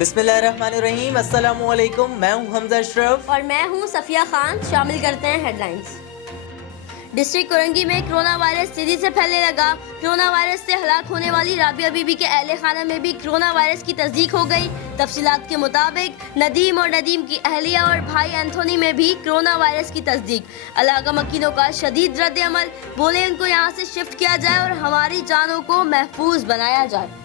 बिस्मिल्लाहिर्रहमानिर्रहीम, अस्सलामुअलैकुम। मैं हूं हमजा अशरफ और मैं हूं सफिया खान। शामिल करते हैं हेडलाइंस। डिस्ट्रिक्ट कोरंगी में कोरोना वायरस तेजी से फैलने लगा। कोरोना वायरस से हलाक होने वाली राबिया बीबी के अहले खाना में भी कोरोना वायरस की तस्दीक हो गई। तफसीलात के मुताबिक नदीम और नदीम की अहलिया और भाई एंथोनी में भी कोरोना वायरस की तस्दीक। अलाका मकीनों का शदीद रद्द अमल, बोले उनको यहाँ से शिफ्ट किया जाए और हमारी जानों को महफूज बनाया जाए।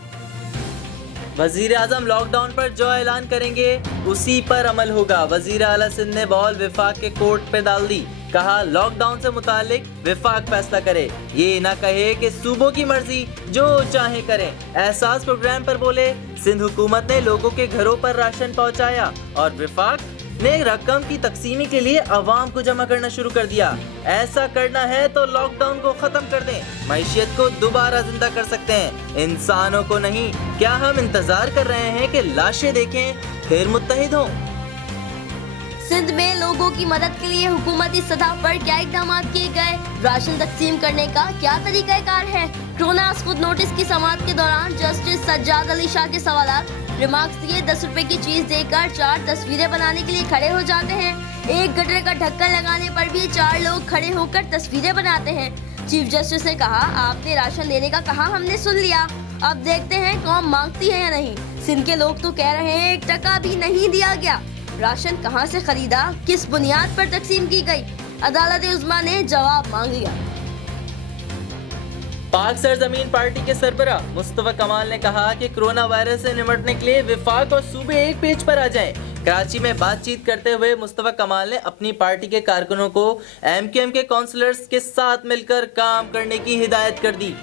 वजीर आजम लॉकडाउन पर जो ऐलान करेंगे उसी पर अमल होगा। वजीर आला सिंध ने बॉल विफाक के कोर्ट पे डाल दी। कहा लॉकडाउन से मुतालिक विफाक फैसला करे, ये ना कहे कि सूबों की मर्जी जो चाहे करें। एहसास प्रोग्राम पर बोले सिंध हुकूमत ने लोगों के घरों पर राशन पहुंचाया और विफाक ने रकम की तकसीमी के लिए अवाम को जमा करना शुरू कर दिया। ऐसा करना है तो लॉकडाउन को खत्म कर दें, मईशियत को दोबारा जिंदा कर सकते हैं, इंसानों को नहीं। क्या हम इंतजार कर रहे हैं कि लाशें देखें फिर मुत्तहिद हों? सिंध में लोगों की मदद के लिए हुकूमती सतह पर क्या इकदाम किए गए? राशन तकसीम करने का क्या तरीकाकार है? कोरोना खुद नोटिस की समाअत के दौरान जस्टिस सज्जाद अली शाह के सवालात, रिमार्क्स दिए 10 रुपए की चीज देकर 4 तस्वीरें बनाने के लिए खड़े हो जाते हैं। एक गटर का ढक्कन लगाने पर भी 4 लोग खड़े होकर तस्वीरें बनाते हैं। चीफ जस्टिस ने कहा आपने राशन देने का कहा, हमने सुन लिया, अब देखते हैं कौन मांगती है या नहीं। सिंध के लोग तो कह रहे हैं 1 टका भी नहीं दिया गया। राशन कहां से खरीदा, किस बुनियाद पर तकसीम की गई? अदालत उज़्मा ने जवाब मांग लिया। पाक सरजमीन पार्टी के सरबराह मुस्तफा कमाल ने कहा कि कोरोना वायरस से निपटने के लिए विफाक और सूबे एक पेज पर आ जाएं। कराची में बातचीत करते हुए मुस्तफा कमाल ने अपनी पार्टी के कारकुनों को एमक्यूएम के काउंसलर्स के साथ मिलकर काम करने की हिदायत कर दी।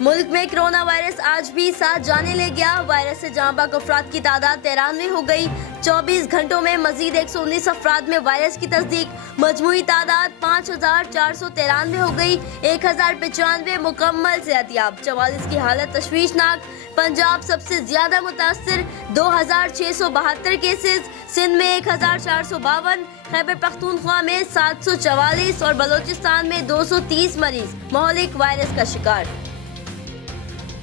मुल्क में कोरोना वायरस आज भी साथ जाने ले गया। वायरस से जाँ बाग अफराद की तादाद 93 हो गई। 24 घंटों में मजीद 119 अफराद में वायरस की तस्दीक। मजमूई तादाद 5493 हो गई। 1095 मुकम्मल सेहतियाब। 44 की हालत तशवीशनाक। पंजाब सबसे ज्यादा मुतासर, 2672 केसेस। सिंध में 1452, खैबर पख्तूनख्वा में 744 और बलोचिस्तान में 230 मरीज महलिक वायरस का शिकार।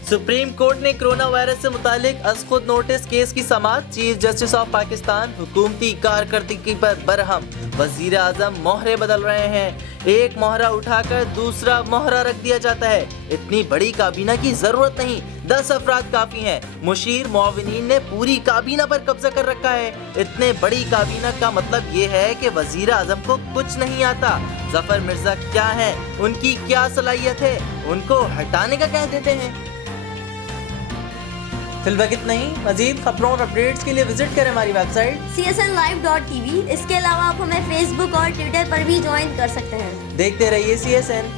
सुप्रीम कोर्ट ने कोरोना वायरस से मुतालिक खुद नोटिस केस की समाअत। चीफ जस्टिस ऑफ पाकिस्तान हुकूमती कारकर्दगी पर बरहम। वजीर आजम मोहरे बदल रहे हैं, एक मोहरा उठाकर दूसरा मोहरा रख दिया जाता है। इतनी बड़ी काबीना की जरूरत नहीं, 10 अफराद काफी हैं। मुशीर मुआविनीन ने पूरी काबीना पर कब्जा कर रखा है। इतने बड़ी काबीना का मतलब ये है कि वजीर आजम को कुछ नहीं आता। जफर मिर्जा क्या है, उनकी क्या सलाहियत है, उनको हटाने का कह देते हैं। फिलहाल इतना ही। मजीद खबरों और अपडेट्स के लिए विजिट करें हमारी वेबसाइट csnlive.tv। इसके अलावा आप हमें फेसबुक और ट्विटर पर भी ज्वाइन कर सकते हैं। देखते रहिए CSN।